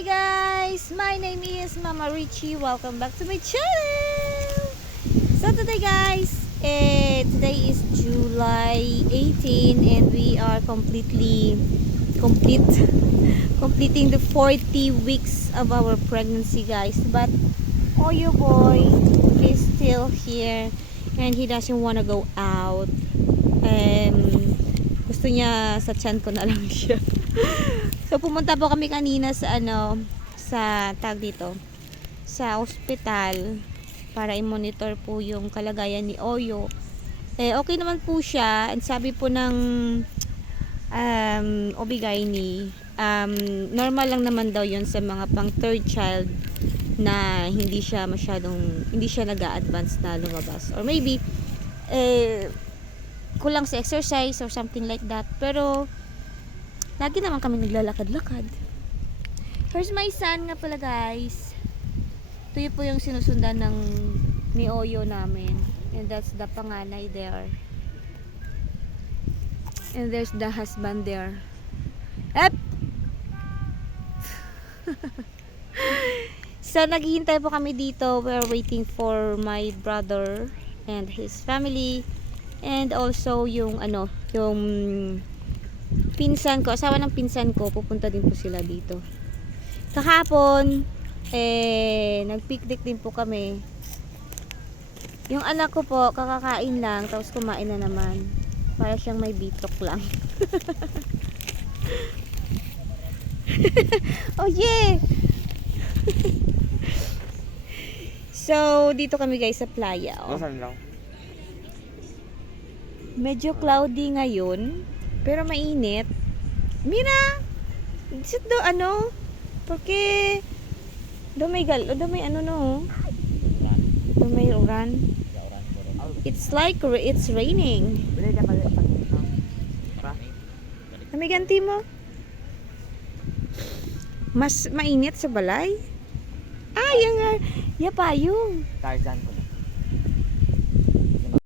Hi guys! My name is Mama Richie. Welcome back to my channel! So today guys, today is July 18 and we are completing the 40 weeks of our pregnancy guys. But Oyo boy is still here and he doesn't want to go out. Gusto niya sa tiyan ko na lang siya. So pumunta po kami kanina sa sa sa ospital para i-monitor po yung kalagayan ni Oyo. Okay naman po siya, and sabi po ng OB-GYN, normal lang naman daw yun sa mga pang third child na hindi siya nag-a-advance na lumabas, or maybe kulang sa exercise or something like that. Pero lagi naman kami naglalakad-lakad. Here's my son nga pala guys. Ito po yung sinusundan ni Oyo namin. And that's the panganay there. And there's the husband there. Ep! So naghihintay po kami dito. We're waiting for my brother and his family. And also yung pinsan ko, asawa ng pinsan ko, pupunta din po sila dito. Kahapon, nag-picnic din po kami. Yung anak ko po, kakakain lang, tapos kumain na naman. Para siyang may bitok lang. Oh yeah! So, dito kami guys sa playa. Oh. Medyo cloudy ngayon, pero mainit. Mira! Sit do porque do may uran. It's like it's raining. May ganti mo. Mas mainit sa balay. Ah, yung payong. Tarzan ko.